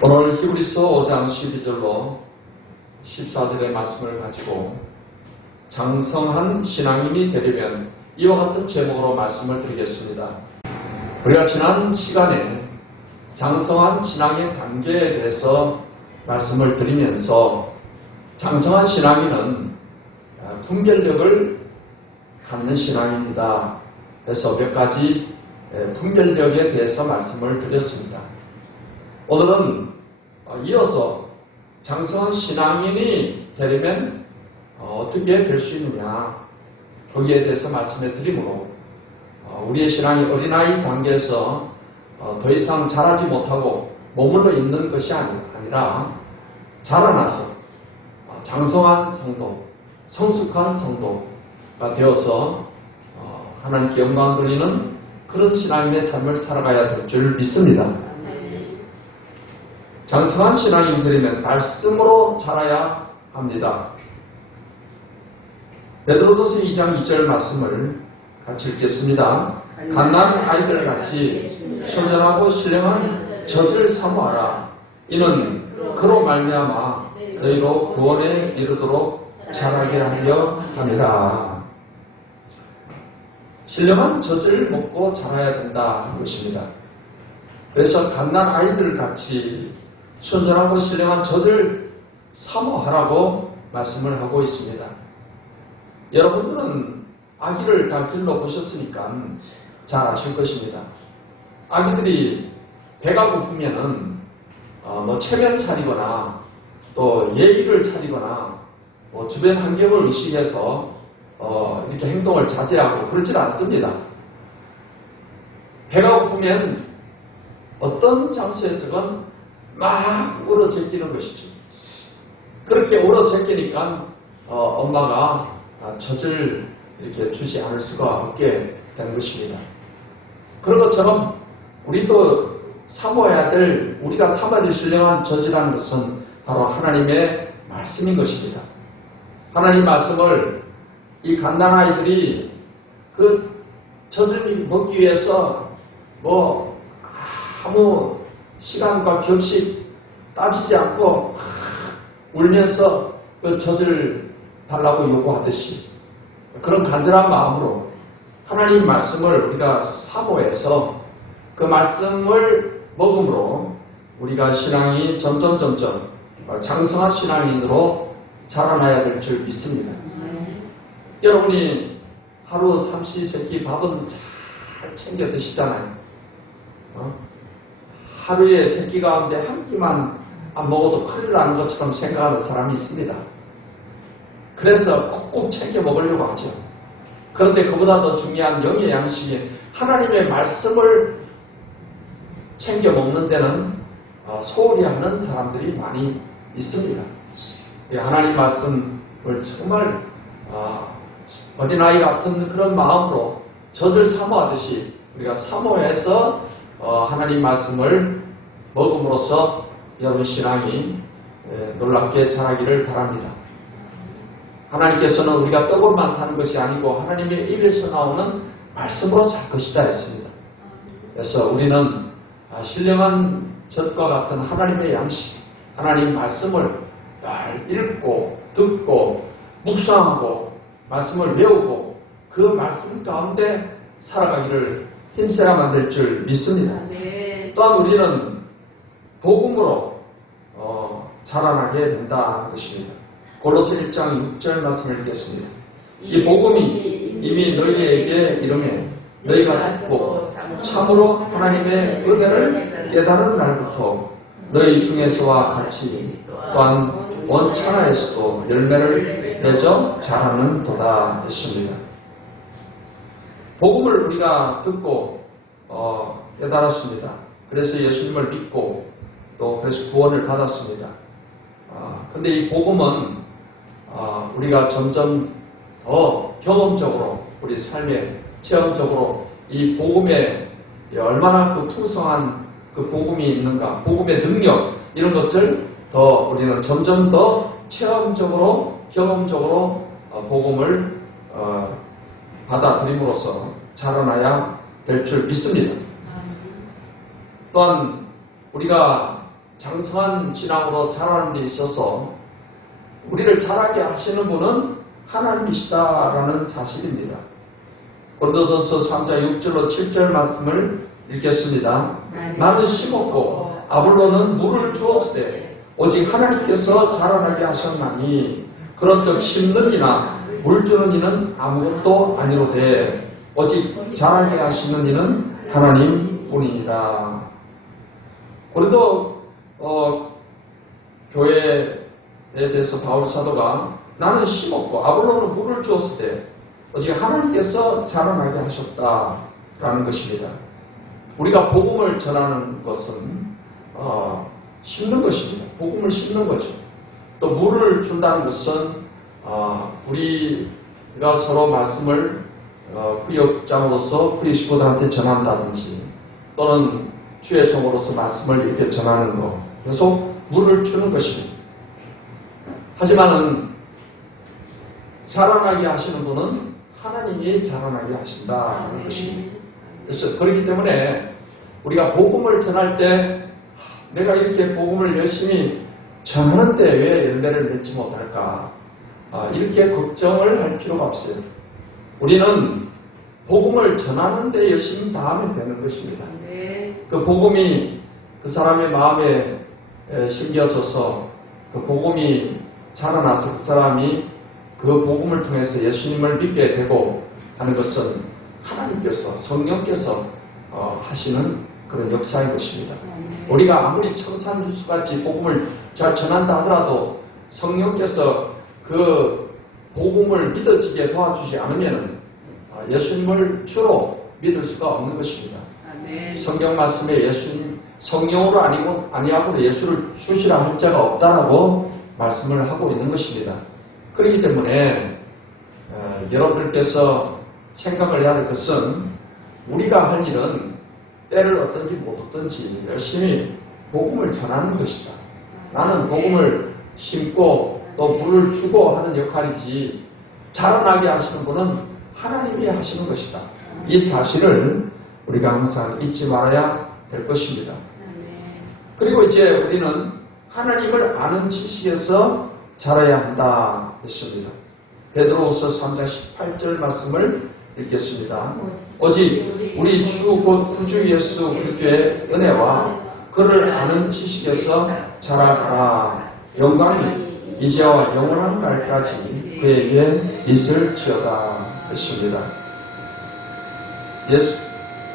오늘 히브리서 5장 12절로 14절의 말씀을 가지고 장성한 신앙인이 되려면 이와 같은 제목으로 말씀을 드리겠습니다. 우리가 지난 시간에 장성한 신앙의 단계에 대해서 말씀을 드리면서 장성한 신앙인은 분별력을 갖는 신앙입니다. 그래서 몇 가지 분별력에 대해서 말씀을 드렸습니다. 오늘은 이어서 장성한 신앙인이 되려면 어떻게 될 수 있느냐, 거기에 대해서 말씀해 드리므로 우리의 신앙이 어린아이 단계에서 더 이상 자라지 못하고 머물러 있는 것이 아니라 자라나서 장성한 성도, 성숙한 성도가 되어서 하나님께 영광 돌리는 그런 신앙인의 삶을 살아가야 될 줄 믿습니다. 장성한 신앙인이 되려면 말씀으로 자라야 합니다. 베드로전서 2장 2절 말씀을 같이 읽겠습니다. 갓난 아이들 같이 청년하고 신령한 젖을 사모하라. 이는 그로 말미암아 너희로 구원에 이르도록 자라게 하려 함이라. 신령한 젖을 먹고 자라야 된다 하는 것입니다. 그래서 갓난 아이들 같이 순전하고 신령한 젖을 사모하라고 말씀을 하고 있습니다. 여러분들은 아기를 다 길러보셨으니까 잘 아실 것입니다. 아기들이 배가 고프면은 체면 차리거나 또 예의를 차리거나 주변 환경을 의식해서 이렇게 행동을 자제하고 그러질 않습니다. 배가 고프면 어떤 장소에서건 막 울어 제끼는 것이죠. 그렇게 울어 제끼니까 엄마가 젖을 이렇게 주지 않을 수가 없게 되는 것입니다. 그런 것처럼 우리도 사모해야 될, 우리가 삼아야 될 신령한 젖이라는 것은 바로 하나님의 말씀인 것입니다. 하나님 말씀을 이 갓난아이들이 그 젖을 먹기 위해서 아무 시간과 격식 따지지 않고 울면서 그 젖을 달라고 요구하듯이 그런 간절한 마음으로 하나님 말씀을 우리가 사모해서 그 말씀을 먹음으로 우리가 신앙이 점점 장성한 신앙인으로 자라나야 될 줄 믿습니다. 여러분이 하루 삼시세끼 밥은 잘 챙겨 드시잖아요. 하루에 세 끼 가운데 한 끼만 안 먹어도 큰일 나는 것처럼 생각하는 사람이 있습니다. 그래서 꼭꼭 챙겨 먹으려고 하죠. 그런데 그보다 더 중요한 영의 양식인 하나님의 말씀을 챙겨 먹는 데는 소홀히 하는 사람들이 많이 있습니다. 하나님 말씀을 정말 어린아이 같은 그런 마음으로 젖을 사모하듯이 우리가 사모해서 하나님 말씀을 먹음으로써 여러분 신앙이 놀랍게 자라기를 바랍니다. 하나님께서는 우리가 떡으로만 사는 것이 아니고 하나님의 입에서 나오는 말씀으로 살 것이다 했습니다. 그래서 우리는 신령한 젖과 같은 하나님의 양식, 하나님 말씀을 잘 읽고 듣고 묵상하고 말씀을 외우고 그 말씀 가운데 살아가기를 힘써야만 될 줄 믿습니다. 또한 우리는 복음으로 자라나게 된다는 것입니다. 골로새 1장 6절 말씀을 읽겠습니다. 이 복음이 이미 너희에게 이르매 너희가 듣고 참으로 하나님의 은혜를 깨달은 날부터 너희 중에서와 같이 또한 온 천하에서도 열매를 맺어 자라는 도다 했습니다. 복음을 우리가 듣고 깨달았습니다. 그래서 예수님을 믿고 또 그래서 구원을 받았습니다. 근데 이 복음은 우리가 점점 더 경험적으로 우리 삶에 체험적으로 이 복음에 얼마나 그 풍성한 그 복음이 있는가, 복음의 능력 이런 것을 더 우리는 점점 더 체험적으로 경험적으로 복음을 받아들임으로써 자라나야 될 줄 믿습니다. 또한 우리가 장성한 신앙으로 자라는 데 있어서 우리를 자라게 하시는 분은 하나님이시다라는 사실입니다. 고린도전서 3장 6절로 7절 말씀을 읽겠습니다. 나는 심었고 아볼로는 물을 주었을 때 오직 하나님께서 자라나게 하셨나니 그런즉 심는 이나 물 주는 이는 아무것도 아니로되 오직 자라게 하시는 이는 하나님 뿐이니라. 고린도 교회에 대해서 바울 사도가 나는 심었고 아볼로는 물을 주었을 때 오직 하나님께서 자라나게 하셨다라는 것입니다. 우리가 복음을 전하는 것은 심는 것입니다. 복음을 심는 거죠. 또 물을 준다는 것은 우리가 서로 말씀을 구역장으로서 구역식구들한테 전한다든지 또는 주의 종으로서 말씀을 이렇게 전하는 것, 계속 물을 주는 것입니다. 하지만은 자라나게 하시는 분은 하나님이 자라나게 하신다는 것입니다. 그래서 그렇기 때문에 우리가 복음을 전할 때 내가 이렇게 복음을 열심히 전하는데 왜 열매를 맺지 못할까? 이렇게 걱정을 할 필요가 없어요. 우리는 복음을 전하는데 열심히 다하면 되는 것입니다. 그 복음이 그 사람의 마음에 심겨져서 그 복음이 자라나서 그 사람이 그 복음을 통해서 예수님을 믿게 되고 하는 것은 하나님께서 성령께서 하시는 그런 역사인 것입니다. 우리가 아무리 청산유수같이 복음을 잘 전한다 하더라도 성령께서 그 복음을 믿어지게 도와주지 않으면 예수님을 주로 믿을 수가 없는 것입니다. 성경 말씀에 예수님 성령으로 아니하고 예수를 주시라 할 자가 없다라고 말씀을 하고 있는 것입니다. 그렇기 때문에 여러분들께서 생각을 해야 할 것은 우리가 할 일은 때를 얻든지 못 얻든지 열심히 복음을 전하는 것이다. 나는 복음을 심고 또 물을 주고 하는 역할이지 자라나게 하시는 분은 하나님이 하시는 것이다. 이 사실을 우리가 항상 잊지 말아야 될 것입니다. 그리고 이제 우리는 하나님을 아는 지식에서 자라야 한다 했습니다. 베드로후서 3장 18절 말씀을 읽겠습니다. 오직 우리 주 곧 구주 예수 그리스도의 은혜와 그를 아는 지식에서 자라가라. 영광이 이제와 영원한 날까지 그에게 있을지어다 했습니다.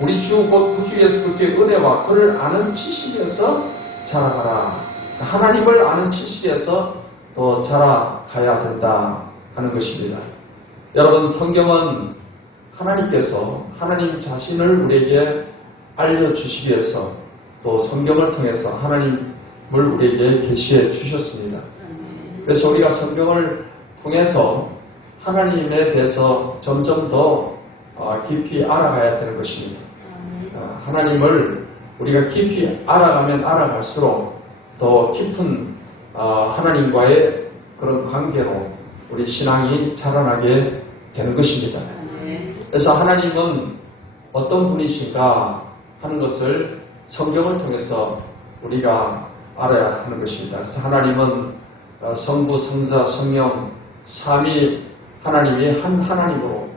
우리 주 곧 구주 예수 그리스도의 은혜와 그를 아는 지식에서 자라가라. 하나님을 아는 지식에서 또 자라가야 된다 하는 것입니다. 여러분, 성경은 하나님께서 하나님 자신을 우리에게 알려주시기 위해서 또 성경을 통해서 하나님을 우리에게 계시해 주셨습니다. 그래서 우리가 성경을 통해서 하나님에 대해서 점점 더 깊이 알아가야 되는 것입니다. 하나님을 우리가 깊이 알아가면 알아갈수록 더 깊은 하나님과의 그런 관계로 우리 신앙이 자라나게 되는 것입니다. 그래서 하나님은 어떤 분이신가 하는 것을 성경을 통해서 우리가 알아야 하는 것입니다. 그래서 하나님은 성부, 성자, 성령, 삼위 하나님이 한 하나님으로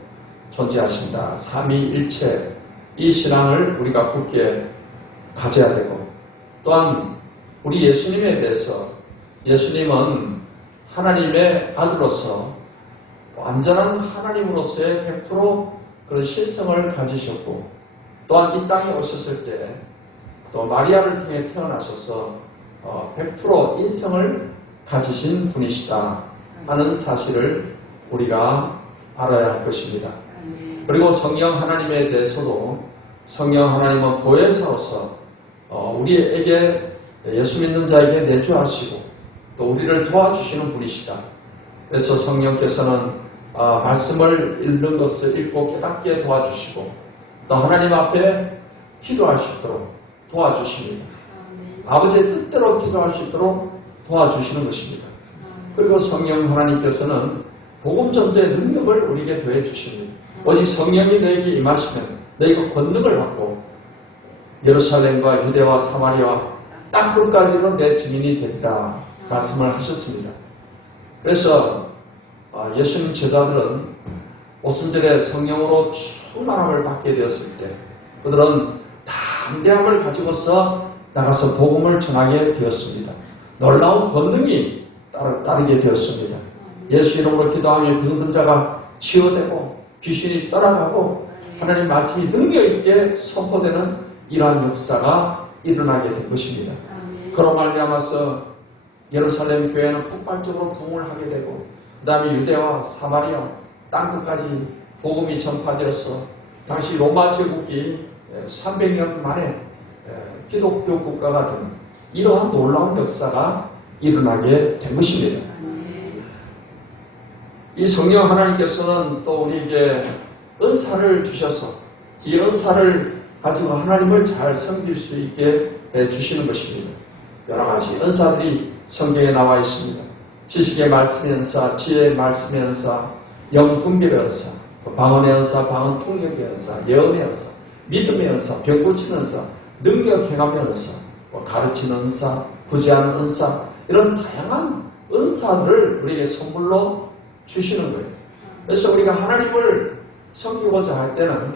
존재하신다. 삼위일체. 이 신앙을 우리가 굳게 가져야 되고, 또한 우리 예수님에 대해서 예수님은 하나님의 아들로서 완전한 하나님으로서의 100% 그런 실성을 가지셨고, 또한 이 땅에 오셨을 때 또 마리아를 통해 태어나셔서 100% 인성을 가지신 분이시다 하는 사실을 우리가 알아야 할 것입니다. 그리고 성령 하나님에 대해서도 성령 하나님은 보혜사로서 우리에게 예수 믿는 자에게 내주하시고 또 우리를 도와주시는 분이시다. 그래서 성령께서는 말씀을 읽는 것을 읽고 깨닫게 도와주시고 또 하나님 앞에 기도할 수 있도록 도와주십니다. 아버지의 뜻대로 기도할 수 있도록 도와주시는 것입니다. 그리고 성령 하나님께서는 복음 전도의 능력을 우리에게 더해 주십니다. 오직 성령이 너에게 임하시면 너희가 권능을 받고 예루살렘과 유대와 사마리아 땅끝까지는 내 증인이 되리라 말씀을 하셨습니다. 그래서 예수님 제자들은 오순절에 성령으로 충만함을 받게 되었을 때 그들은 담대함을 가지고서 나가서 복음을 전하게 되었습니다. 놀라운 권능이 따르게 되었습니다. 예수 이름으로 기도하며 병든 자가 치유되고 귀신이 떠나가고 하나님 말씀이 능력 있게 선포되는 이러한 역사가 일어나게 된 것입니다. 그로 말미암아서 예루살렘 교회는 폭발적으로 부흥을 하게 되고 그 다음에 유대와 사마리아 땅끝까지 복음이 전파되어서 당시 로마 제국이 300년 만에 기독교 국가가 된 이러한 놀라운 역사가 일어나게 된 것입니다. 이 성령 하나님께서는 또 우리에게 은사를 주셔서 이 은사를 가지고 하나님을 잘 섬길 수 있게 주시는 것입니다. 여러 가지 은사들이 성경에 나와 있습니다. 지식의 말씀의 은사, 지혜의 말씀의 은사, 영분별의 은사, 방언의 은사, 방언 통역의 은사, 예언의 은사, 믿음의 은사, 병 고치는 은사, 능력 행함의 은사, 가르치는 은사, 구제하는 은사, 이런 다양한 은사들을 우리에게 선물로 주시는 거예요. 그래서 우리가 하나님을 섬기고자 할 때는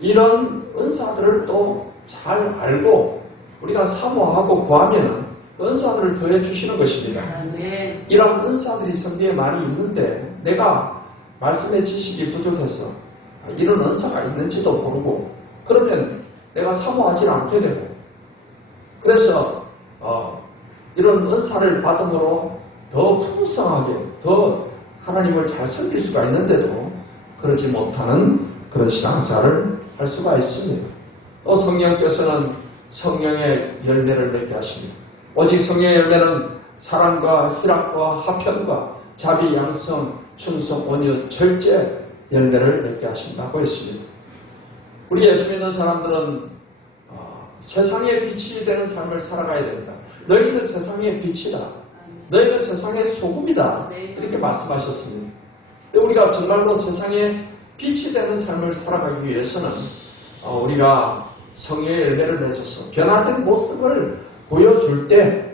이런 은사들을 또 잘 알고 우리가 사모하고 구하면 은사들을 더해 주시는 것입니다. 이런 은사들이 성경에 많이 있는데 내가 말씀의 지식이 부족해서 이런 은사가 있는지도 모르고 그러면 내가 사모하지 않게 되고 그래서 이런 은사를 받음으로 더 풍성하게 더 하나님을 잘 섬길 수가 있는데도 그러지 못하는 그런 신앙생활을 할 수가 있습니다. 또 성령께서는 성령의 열매를 맺게 하십니다. 오직 성령의 열매는 사랑과 희락과 화평과 자비, 양성, 충성, 온유, 절제 열매를 맺게 하신다고 했습니다. 우리 예수 믿는 사람들은 세상의 빛이 되는 삶을 살아가야 된다. 너희는 세상의 빛이다. 너희는 세상의 소금이다. 이렇게 말씀하셨습니다. 우리가 정말로 세상에 빛이 되는 삶을 살아가기 위해서는 우리가 성령의 열매를 맺어서 변화된 모습을 보여줄 때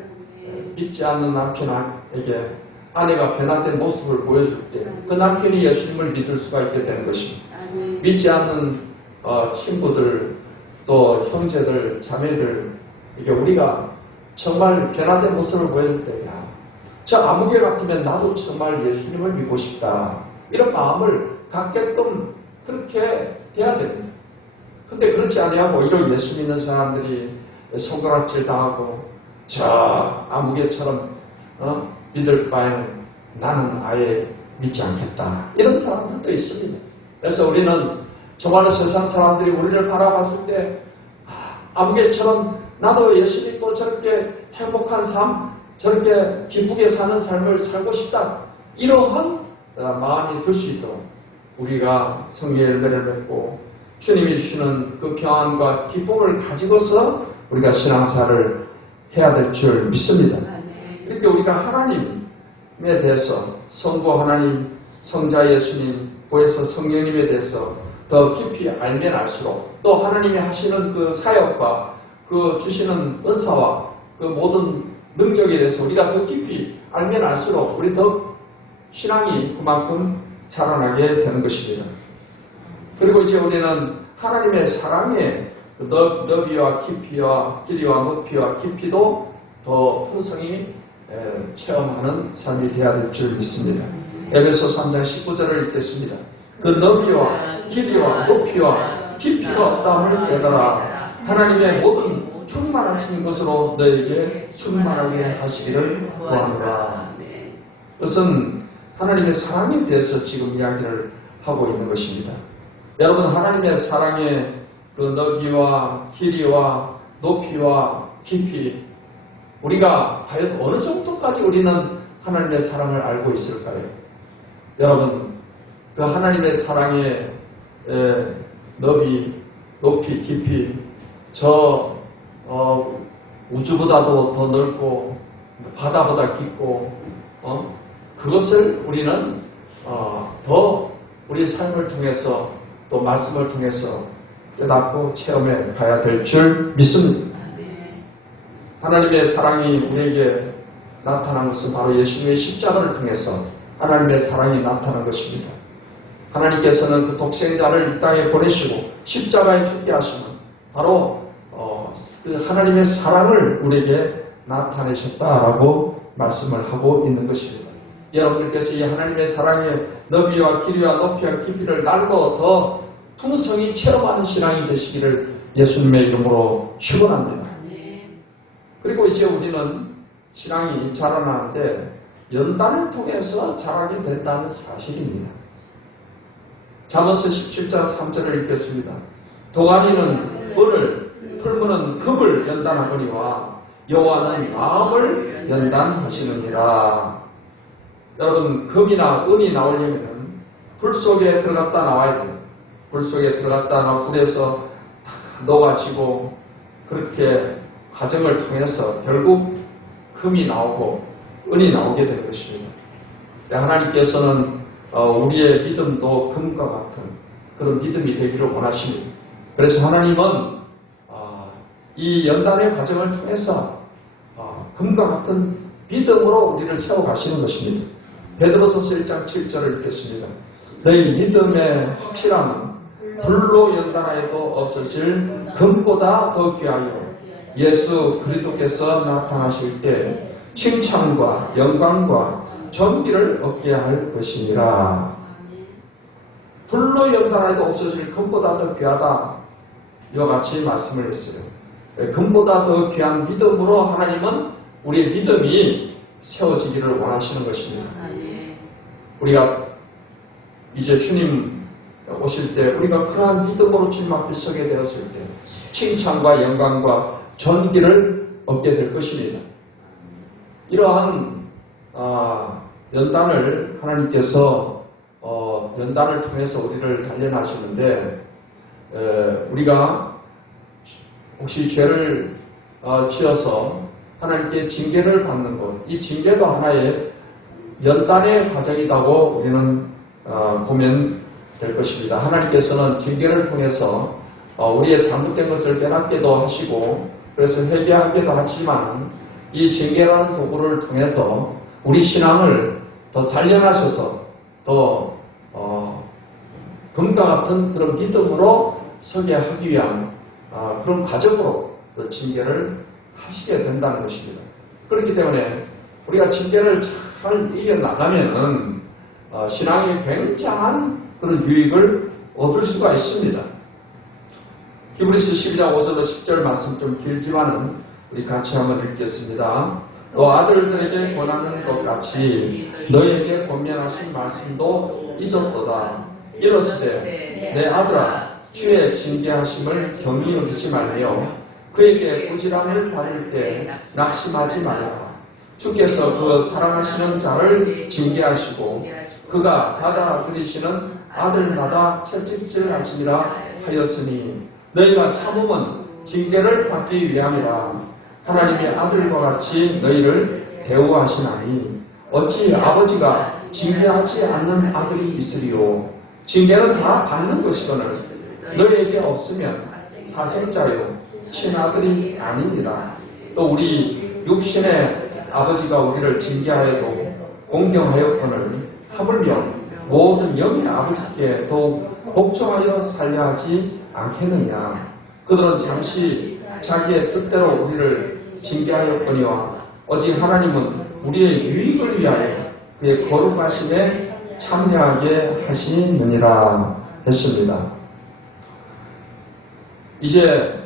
믿지 않는 남편에게 아내가 변화된 모습을 보여줄 때 그 남편이 예수님을 믿을 수가 있게 되는 것입니다. 믿지 않는 친구들 또 형제들 자매들 이게 우리가 정말 변화된 모습을 보여줄 때 저 아무개 같으면 나도 정말 예수님을 믿고 싶다 이런 마음을 갖게끔 그렇게 돼야 됩니다. 근데 그렇지 아니하고 이런 예수 믿는 사람들이 손가락질 당하고 저 아무개처럼 믿을 바에는 나는 아예 믿지 않겠다 이런 사람들도 있습니다. 그래서 우리는 정말로 세상 사람들이 우리를 바라봤을 때 아무개처럼 나도 예수 믿고 저렇게 행복한 삶 저렇게 기쁘게 사는 삶을 살고 싶다 이러한 마음이 들 수 있도록 우리가 성령의 열매를 맺고 주님이 주시는 그 평안과 기쁨을 가지고서 우리가 신앙생활을 해야 될 줄 믿습니다. 이렇게 우리가 하나님에 대해서 성부 하나님, 성자 예수님, 보혜사 성령님에 대해서 더 깊이 알면 알수록 또 하나님이 하시는 그 사역과 그 주시는 은사와 그 모든 능력에 대해서 우리가 더 깊이 알면 알수록 우리 더 신앙이 그만큼 자라나게 되는 것입니다. 그리고 이제 우리는 하나님의 사랑의 너비와 깊이와 길이와 높이와 깊이도 더 풍성히 체험하는 삶이 되어야 될 줄 믿습니다. 에베소 3장 19절을 읽겠습니다. 그 너비와 길이와 높이와 깊이가 없다함을 깨달아 하나님의 모든 충만하신 것으로 너에게 충만하게 하시기를 구하노라. 그것은 하나님의 사랑에 대해서 지금 이야기를 하고 있는 것입니다. 여러분 하나님의 사랑의 그 너비와 길이와 높이와 깊이 우리가 과연 어느 정도까지 우리는 하나님의 사랑을 알고 있을까요? 여러분 그 하나님의 사랑의 너비, 높이, 깊이 저 우주보다도 더 넓고 바다보다 깊고 그것을 우리는 더 우리 삶을 통해서 또 말씀을 통해서 깨닫고 체험해 가야 될 줄 믿습니다. 하나님의 사랑이 우리에게 나타난 것은 바로 예수님의 십자가를 통해서 하나님의 사랑이 나타난 것입니다. 하나님께서는 그 독생자를 이 땅에 보내시고 십자가에 죽게 하시면 바로 그 하나님의 사랑을 우리에게 나타내셨다라고 말씀을 하고 있는 것입니다. 여러분들께서 이 하나님의 사랑의 너비와 길이와 높이와 깊이를 날로 더 풍성히 체험하는 신앙이 되시기를 예수님의 이름으로 축원합니다. 그리고 이제 우리는 신앙이 자라나는데 연단을 통해서 자라게 된다는 사실입니다. 잠언서 17장 3절을 읽겠습니다. 동아리는 뿔을, 풀무는 급을 연단하거니와 여호와는 마음을 연단하시느니라. 여러분, 금이나 은이 나오려면 불 속에 들어갔다 나와야 돼요. 불 속에 들어갔다 나와 불에서 녹아지고 그렇게 과정을 통해서 결국 금이 나오고 은이 나오게 될 것입니다. 하나님께서는 우리의 믿음도 금과 같은 그런 믿음이 되기를 원하십니다. 그래서 하나님은 이 연단의 과정을 통해서 금과 같은 믿음으로 우리를 세워가시는 것입니다. 베드로서서 1장 7절을 읽겠습니다. 너희 믿음의 확실함은 불로 연단하여도 없어질 금보다 더 귀하여 예수 그리스도께서 나타나실 때 칭찬과 영광과 존귀를 얻게 할 것이니라. 불로 연단하여도 없어질 금보다 더 귀하다. 이와 같이 말씀을 했어요. 금보다 더 귀한 믿음으로 하나님은 우리의 믿음이 세워지기를 원하시는 것입니다. 우리가 이제 주님 오실 때 우리가 그러한 믿음으로 주님 앞에 서게 되었을 때 칭찬과 영광과 존귀를 얻게 될 것입니다. 이러한 연단을 하나님께서 연단을 통해서 우리를 단련하시는데 우리가 혹시 죄를 지어서 하나님께 징계를 받는 것, 이 징계도 하나의 연단의 과정이라고 우리는 보면 될 것입니다. 하나님께서는 징계를 통해서 우리의 잘못된 것을 깨닫게도 하시고 그래서 회개하게도 하지만 이 징계라는 도구를 통해서 우리 신앙을 더 단련하셔서 더 금과 같은 그런 믿음으로 서게 하기 위한 그런 과정으로 그 징계를 하시게 된다는 것입니다. 그렇기 때문에 우리가 징계를 잘 이겨나가면은 신앙이 굉장한 그런 유익을 얻을 수가 있습니다. 히브리서 12장 5절로 10절 말씀 좀 길지만은 우리 같이 한번 읽겠습니다. 또 아들들에게 권하는 것 같이 너에게 권면하신 말씀도 잊었도다. 이렇으되 내 아들아 주의 징계하심을 경히 여기지 말며 그에게 꾸지람을 받을 때 낙심하지 말라. 주께서 그 사랑하시는 자를 징계하시고 그가 받아들이시는 아들마다 채찍질하시리라 하였으니 너희가 참음은 징계를 받기 위함이라. 하나님의 아들과 같이 너희를 대우하시나니 어찌 아버지가 징계하지 않는 아들이 있으리요. 징계는 다 받는 것이거늘 너희에게 없으면 사생자요 친아들이 아니니라. 또 우리 육신의 아버지가 우리를 징계하여도 공경하였거늘 하물며 모든 영의 아버지께 더욱 복종하여 살려 하지 않겠느냐. 그들은 잠시 자기의 뜻대로 우리를 징계하였거니와 오직 하나님은 우리의 유익을 위하여 그의 거룩하심에 참여하게 하시느니라 했습니다. 이제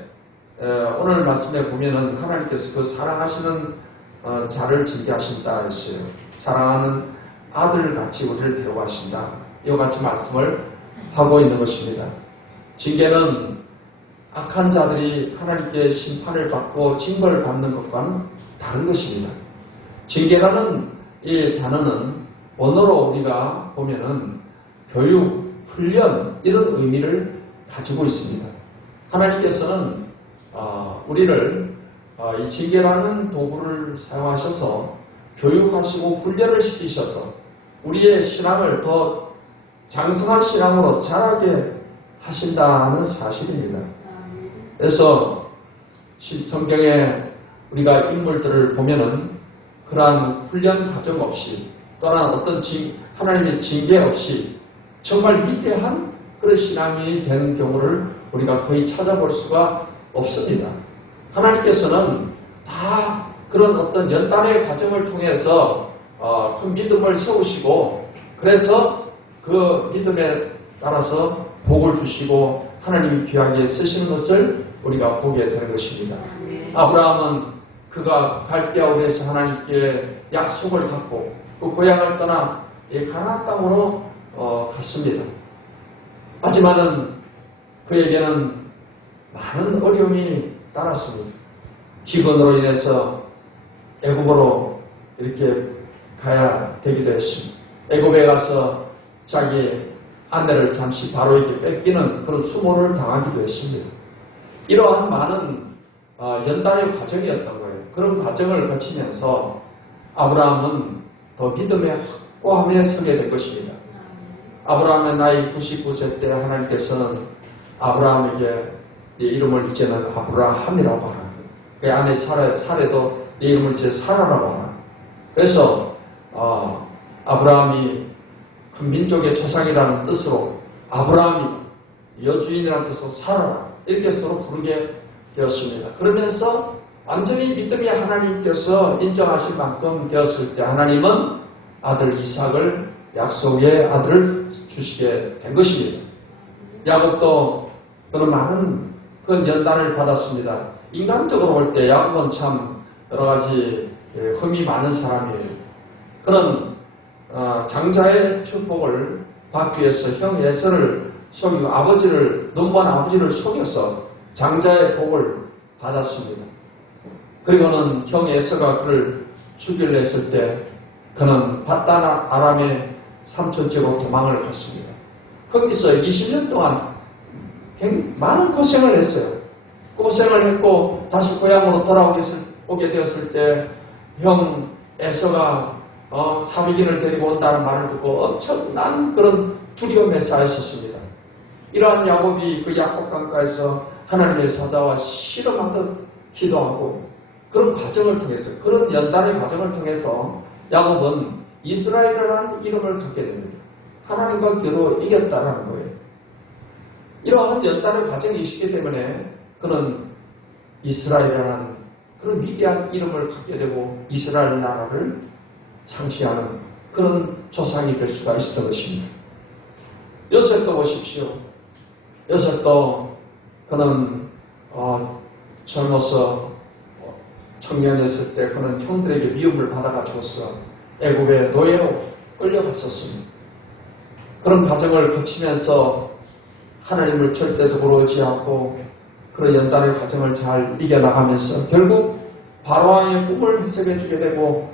오늘 말씀에 보면은 하나님께서 그 사랑하시는 자를 징계하신다 했어요. 사랑하는 아들같이 우리를 대우하신다. 이와 같이 말씀을 하고 있는 것입니다. 징계는 악한 자들이 하나님께 심판을 받고 징벌을 받는 것과는 다른 것입니다. 징계라는 이 단어는 원어로 우리가 보면은 교육, 훈련 이런 의미를 가지고 있습니다. 하나님께서는 우리를 이 징계라는 도구를 사용하셔서 교육하시고 훈련을 시키셔서 우리의 신앙을 더 장성한 신앙으로 자라게 하신다는 사실입니다. 그래서 성경에 우리가 인물들을 보면은 그러한 훈련 과정 없이 또한 어떤 하나님의 징계 없이 정말 위대한 그런 신앙이 되는 경우를 우리가 거의 찾아볼 수가 없습니다. 하나님께서는 다 그런 어떤 연단의 과정을 통해서 그 믿음을 세우시고 그래서 그 믿음에 따라서 복을 주시고 하나님이 귀하게 쓰시는 것을 우리가 보게 되는 것입니다. 아브라함은 그가 갈대아울에서 하나님께 약속을 받고 그 고향을 떠나 가나안 땅으로 갔습니다. 하지만은 그에게는 많은 어려움이 따랐습니다. 기근으로 인해서 애굽으로 이렇게 가야 되기도 했습니다. 애굽에 가서 자기 아내를 잠시 바로에게 뺏기는 그런 수모를 당하기도 했습니다. 이러한 많은 연단의 과정이었던 거예요. 그런 과정을 거치면서 아브라함은 더 믿음의 확고함에 서게 된 것입니다. 아브라함의 나이 99세 때 하나님께서는 아브라함에게 네 이름을 이제는 아브라함이라고 하라. 그 아내 사례도 네 이름을 이제 사라라고 하라. 그래서 아브라함이 큰 민족의 조상이라는 뜻으로 아브라함이 여주인이라는 뜻으로 사라라 이렇게 서로 부르게 되었습니다. 그러면서 완전히 믿음이 하나님께서 인정하실 만큼 되었을 때 하나님은 아들 이삭을 약속의 아들을 주시게 된 것입니다. 야곱도 그런 많은 그런 연단을 받았습니다. 인간적으로 볼 때 야곱은 참 여러 가지 흠이 많은 사람이에요. 그런 장자의 축복을 받기 위해서 형 에서를 속이고 눈먼 아버지를 속여서 장자의 복을 받았습니다. 그리고는 형 에서가 그를 죽이려 했을 때 그는 바단 아람의 삼촌집으로 도망을 갔습니다. 거기서 20년 동안 많은 고생을 했어요. 고생을 했고 다시 고향으로 돌아오게 되었을 때 형 에서가 사비긴을 데리고 온다는 말을 듣고 엄청난 그런 두려움에 쌓여 있었습니다. 이러한 야곱이 그 야곱 강가에서 하나님의 사자와 씨름하듯 기도하고 그런 과정을 통해서 그런 연단의 과정을 통해서 야곱은 이스라엘이라는 이름을 갖게 됩니다. 하나님과 겨루 이겼다는 거예요. 이러한 연단의 과정이 있기 때문에 그는 이스라엘이라는 그런 위대한 이름을 갖게 되고 이스라엘 나라를 상시하는 그런 조상이 될 수가 있었던 것입니다. 요셉도 보십시오. 요셉도 그는 젊어서 청년이었을 때 그는 형들에게 미움을 받아가지고서 애굽의 노예로 끌려갔었습니다. 그런 과정을 거치면서 하나님을 절대적으로 의지하고 그런 연단의 과정을 잘 이겨나가면서 결국 바로왕의 꿈을 해석해 주게 되고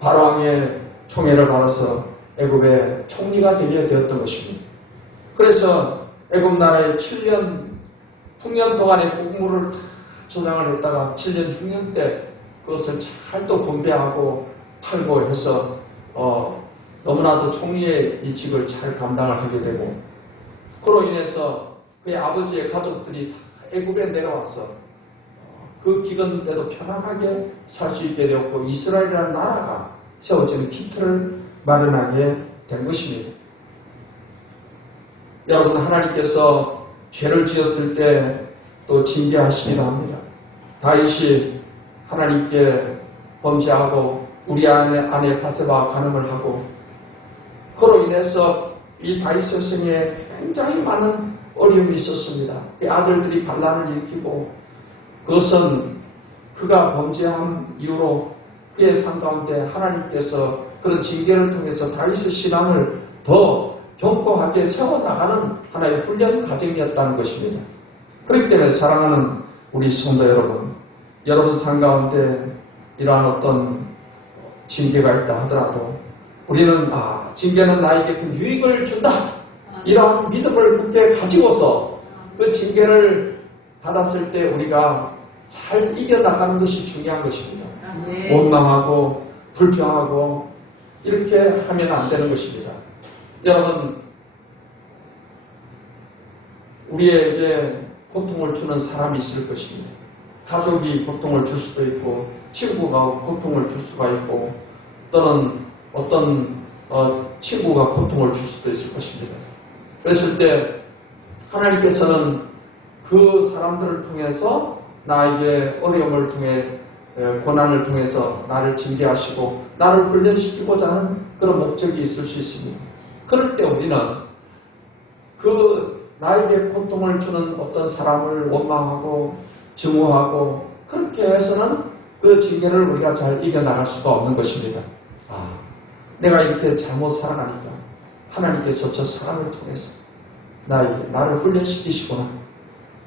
바로왕의 총애를 받아서 애굽의 총리가 되게 되었던 것입니다. 그래서 애굽 나라의 7년, 9년 동안의 국무를 저장을 했다가 7년, 6년 때 그것을 잘 또 분배하고 팔고 해서 너무나도 총리의 이 직을 잘 감당을 하게 되고 그로 인해서 그의 아버지의 가족들이 다 애굽에 내려와서 그 기근 때도 편안하게 살 수 있게 되었고 이스라엘이라는 나라가 세워지는 기틀을 마련하게 된 것입니다. 여러분 하나님께서 죄를 지었을 때 또 징계하시기도 합니다. 다윗이 하나님께 범죄하고 우리 아내 바세바와 간음을 하고 그로 인해서 이 다윗 선생에 굉장히 많은 어려움이 있었습니다. 그 아들들이 반란을 일으키고 그것은 그가 범죄한 이후로 그의 삶 가운데 하나님께서 그런 징계를 통해서 다윗의 신앙을 더 견고하게 세워나가는 하나의 훈련 과정이었다는 것입니다. 그렇기 때문에 사랑하는 우리 성도 여러분 삶 가운데 이러한 어떤 징계가 있다 하더라도 우리는 징계는 나에게 큰 유익을 준다. 이러한 믿음을 굳게 가지고서 그 징계를 받았을 때 우리가 잘 이겨나가는 것이 중요한 것입니다. 원망하고 불평하고 이렇게 하면 안 되는 것입니다. 여러분 우리에게 고통을 주는 사람이 있을 것입니다. 가족이 고통을 줄 수도 있고 친구가 고통을 줄 수가 있고 또는 어떤 친구가 고통을 줄 수도 있을 것입니다. 그랬을 때 하나님께서는 그 사람들을 통해서 나에게 어려움을 통해 고난을 통해서 나를 징계하시고 나를 훈련시키고자 하는 그런 목적이 있을 수 있습니다. 그럴 때 우리는 그 나에게 고통을 주는 어떤 사람을 원망하고 증오하고 그렇게 해서는 그 징계를 우리가 잘 이겨나갈 수가 없는 것입니다. 내가 이렇게 잘못 살아가니까 하나님께서 저 사람을 통해서 나를 훈련시키시구나.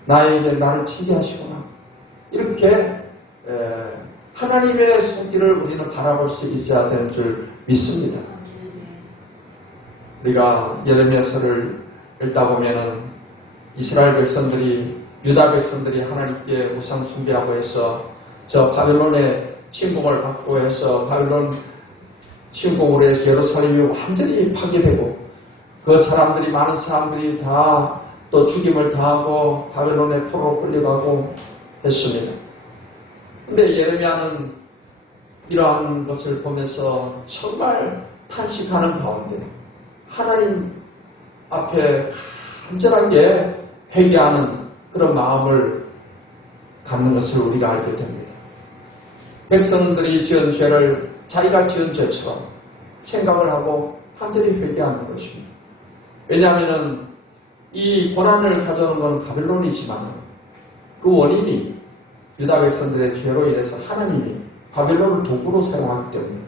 나에게 나를 징계하시구나. 이렇게 하나님의 손길을 우리는 바라볼 수 있어야 되는 줄 믿습니다. 우리가 예레미야서를 읽다 보면은 이스라엘 백성들이 유다 백성들이 하나님께 우상 숭배하고 해서 저 바벨론의 침공을 받고 해서 바벨론 침공으로 해서 예루살렘이 완전히 파괴되고 그 사람들이 많은 사람들이 다 또 죽임을 당하고 바벨론의 포로로 끌려가고 했습니다. 근데 예레미야는 이러한 것을 보면서 정말 탄식하는 가운데 하나님 앞에 간절하게 회개하는 그런 마음을 갖는 것을 우리가 알게 됩니다. 백성들이 지은 죄를 자기가 지은 죄처럼 생각을 하고 간절히 회개하는 것입니다. 왜냐하면 이 고난을 가져오는 건 바벨론이지만 그 원인이 유다 백성들의 죄로 인해서 하나님이 바벨론을 도구로 사용하기 때문에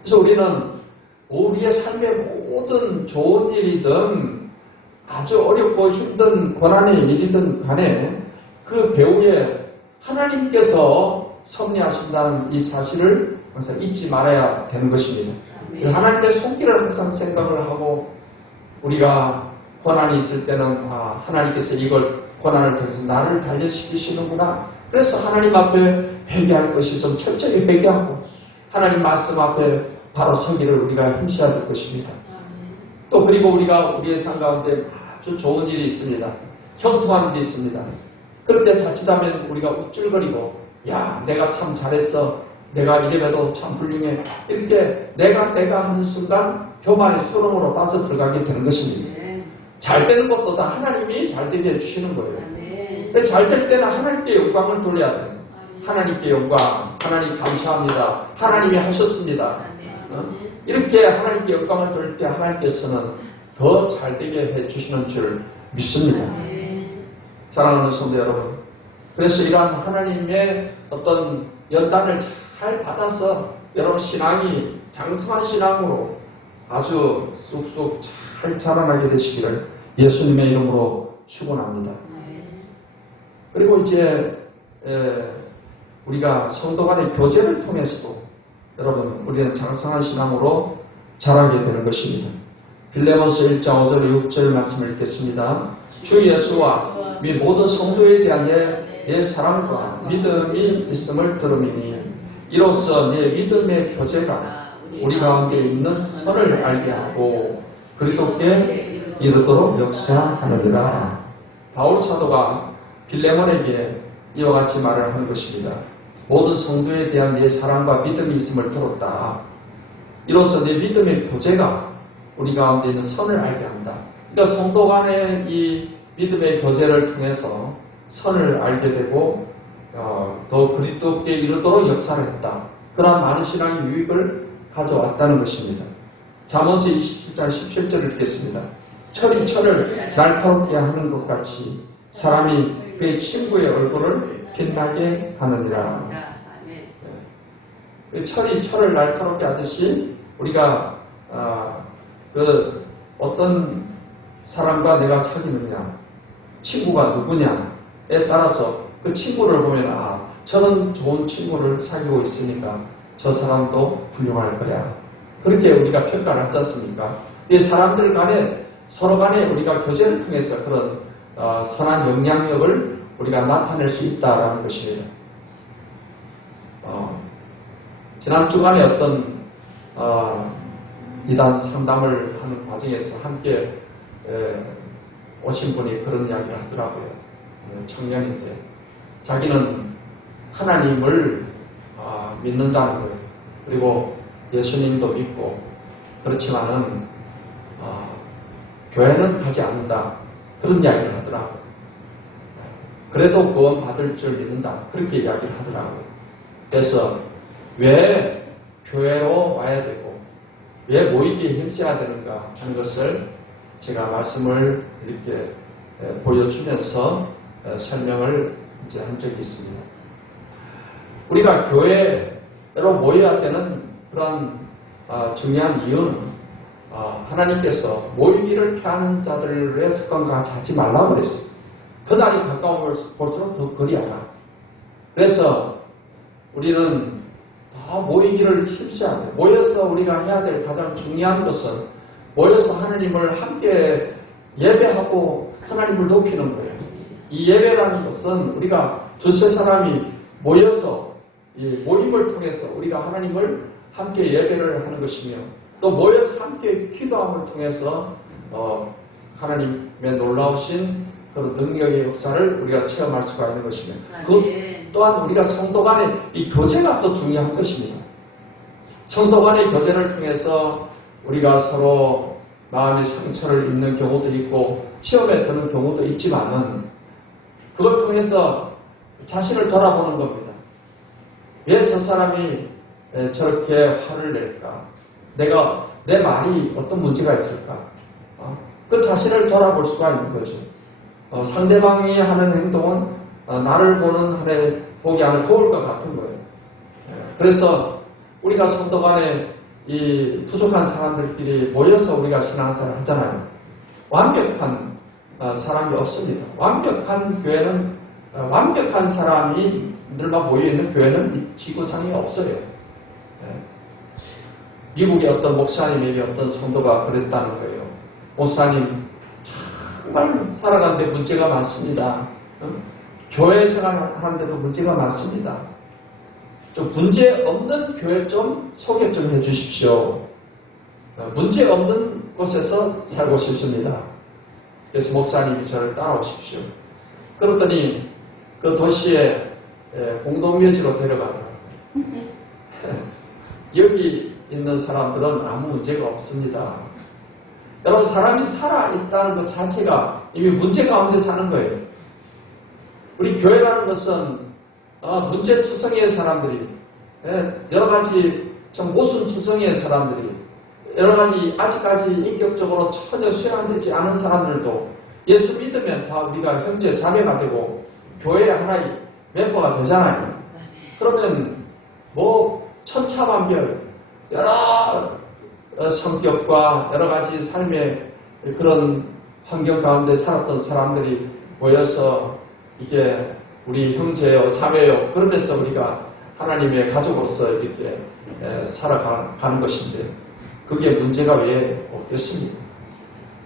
그래서 우리는 우리의 삶의 모든 좋은 일이든 아주 어렵고 힘든 고난의 일이든 간에 그 배후에 하나님께서 섭리하신다는 이 사실을 항상 잊지 말아야 되는 것입니다. 하나님의 손길을 항상 생각을 하고 우리가 고난이 있을 때는 하나님께서 이걸 고난을 통해서 나를 단련시키시는구나. 그래서 하나님 앞에 회개할 것이 있으면 철저히 회개하고 하나님 말씀 앞에 바로 서기를 우리가 힘써야 될 것입니다. 또 그리고 우리가 우리의 삶 가운데 아주 좋은 일이 있습니다. 형통한 일이 있습니다. 그럴 때 자칫하면 우리가 우쭐거리고 야 내가 참 잘했어. 내가 이래봬도 참 훌륭해. 이렇게 내가 하는 순간 교만의 소름으로 빠져 들어가게 되는 것입니다. 잘 되는 것보다 하나님이 잘 되게 해주시는 거예요. 근데 잘 될 때는 하나님께 영광을 돌려야 돼요. 하나님께 영광, 하나님 감사합니다. 하나님이 하셨습니다. 이렇게 하나님께 영광을 돌릴 때 하나님께서는 더 잘 되게 해주시는 줄 믿습니다. 사랑하는 성도 여러분, 그래서 이러한 하나님의 어떤 연단을 잘 받아서 여러분 신앙이 장성한 신앙으로 아주 쑥쑥 잘 자라나게 되시기를 예수님의 이름으로 축원합니다. 그리고 이제 우리가 성도 간의 교제를 통해서도 여러분 우리는 장성한 신앙으로 자라게 되는 것입니다. 빌레몬서 1장 5절 6절 말씀을 읽겠습니다. 주 예수와 및 모든 성도에 대한 내 사랑과 믿음이 있음을 들음이니 이로써 내 믿음의 교제가 우리 가운데 있는 선을 알게 하고 그리스도께 이르도록 역사하느니라. 바울 사도가 빌레몬에게 이와 같이 말을 하는 것입니다. 모든 성도에 대한 내 사랑과 믿음이 있음을 들었다. 이로써 내 믿음의 교제가 우리 가운데 있는 선을 알게 한다. 그러니까 성도 간의 이 믿음의 교제를 통해서 선을 알게 되고 더 그리스도께 이르도록 역사를 했다. 그러한 많은 신앙의 유익을 가져왔다는 것입니다. 잠언서 27장 17절을 읽겠습니다. 철이 철을 날카롭게 하는 것 같이 사람이 그의 친구의 얼굴을 빛나게 하느니라. 철이 철을 날카롭게 하듯이 우리가 어떤 사람과 내가 사귀느냐, 친구가 누구냐에 따라서 그 친구를 보면 저런 좋은 친구를 사귀고 있으니까 저 사람도 훌륭할 거야. 그렇게 우리가 평가를 하지 않습니까? 이 사람들 간에 서로 간에 우리가 교제를 통해서 그런 선한 영향력을 우리가 나타낼 수 있다라는 것입니다. 지난 주간에 어떤 이단 상담을 하는 과정에서 함께 오신 분이 그런 이야기를 하더라고요. 청년인데 자기는 하나님을 믿는다는 거예요. 그리고 예수님도 믿고 그렇지만은 교회는 가지 않는다. 그런 이야기를 하더라고요. 그래도 구원 받을 줄 믿는다. 그렇게 이야기를 하더라고요. 그래서 왜 교회로 와야 되고 왜 모이기에 힘써야 되는가 하는 것을 제가 말씀을 이렇게 보여주면서 설명을 이제 한 적이 있습니다. 우리가 교회로 모여야 되는 그런 중요한 이유는 하나님께서 모이기를 피하는 자들의 습관과 같이 하지 말라고 그랬어요. 그날이 가까울수록 더 그리하라. 그래서 우리는 더 모이기를 힘써야 돼요. 모여서 우리가 해야 될 가장 중요한 것은 모여서 하나님을 함께 예배하고 하나님을 높이는 거예요. 이 예배라는 것은 우리가 두세 사람이 모여서 이 모임을 통해서 우리가 하나님을 함께 예배를 하는 것이며 또 모여서 함께 기도함을 통해서 하나님의 놀라우신 그런 능력의 역사를 우리가 체험할 수가 있는 것이며 그 또한 우리가 성도 간의 이 교제가 또 중요한 것입니다. 성도 간의 교제를 통해서 우리가 서로 마음의 상처를 입는 경우도 있고 시험에 드는 경우도 있지만은 그걸 통해서 자신을 돌아보는 겁니다. 왜 저 사람이 저렇게 화를 낼까? 내 말이 어떤 문제가 있을까? 그 자신을 돌아볼 수가 있는 거죠. 상대방이 하는 행동은 나를 보는 하나의 보기 하는 거울과 같은 거예요. 그래서 우리가 성도 간에 이 부족한 사람들끼리 모여서 우리가 신앙생활을 하잖아요. 완벽한 사람이 없습니다. 완벽한 교회는 완벽한 사람들만 모여있는 교회는 지구상에 없어요. 미국의 어떤 목사님에게 어떤 성도가 그랬다는 거예요. 목사님 정말 살아가는데 문제가 많습니다. 교회 생활하는데도 문제가 많습니다. 좀 문제 없는 교회 좀 소개 좀 해주십시오. 문제 없는 곳에서 살고 싶습니다. 그래서 목사님이 저를 따라오십시오. 그랬더니 그 도시에 공동묘지로 데려가더라고요. 여기 있는 사람들은 아무 문제가 없습니다. 여러분 사람이 살아있다는 것 자체가 이미 문제 가운데 사는 거예요. 우리 교회라는 것은 문제투성이의 사람들이 여러 가지 좀 모순투성이의 사람들이 여러 가지 아직까지 인격적으로 전혀 수양되지 않은 사람들도 예수 믿으면 다 우리가 형제 자매가 되고 교회의 하나의 멤버가 되잖아요. 그러면 뭐 천차만별 여러 성격과 여러 가지 삶의 그런 환경 가운데 살았던 사람들이 모여서 이게 우리 형제요 자매요 그러면서 우리가 하나님의 가족으로서 이렇게 살아가는 것인데 그게 문제가 왜 없겠습니까?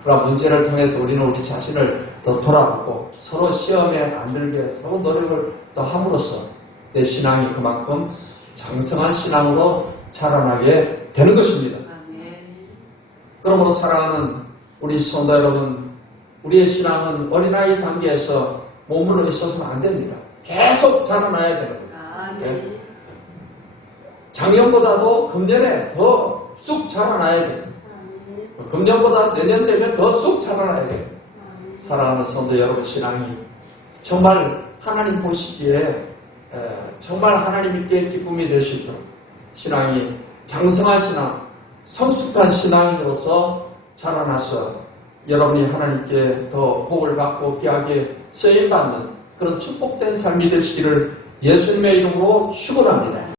그러나 문제를 통해서 우리는 우리 자신을 더 돌아보고 서로 시험에 안 들게 서로 노력을 더 함으로써 내 신앙이 그만큼 장성한 신앙으로 자라나게 되는 것입니다. 그러므로 사랑하는 우리 성도 여러분, 우리의 신앙은 어린아이 단계에서 머물러 있어서는 안 됩니다. 계속 자라나야 되는 거예요. 작년보다도 금년에 더 쑥 자라나야 돼요. 금년보다 내년 되면 더 쑥 자라나야 돼요. 사랑하는 성도 여러분, 신앙이 정말 하나님 보시기에 정말 하나님께 기쁨이 될 수 있도록 신앙이 장성한 신앙, 성숙한 신앙인으로서 자라나서 여러분이 하나님께 더 복을 받고 귀하게 쓰임받는 그런 축복된 삶이 되시기를 예수님의 이름으로 축원합니다.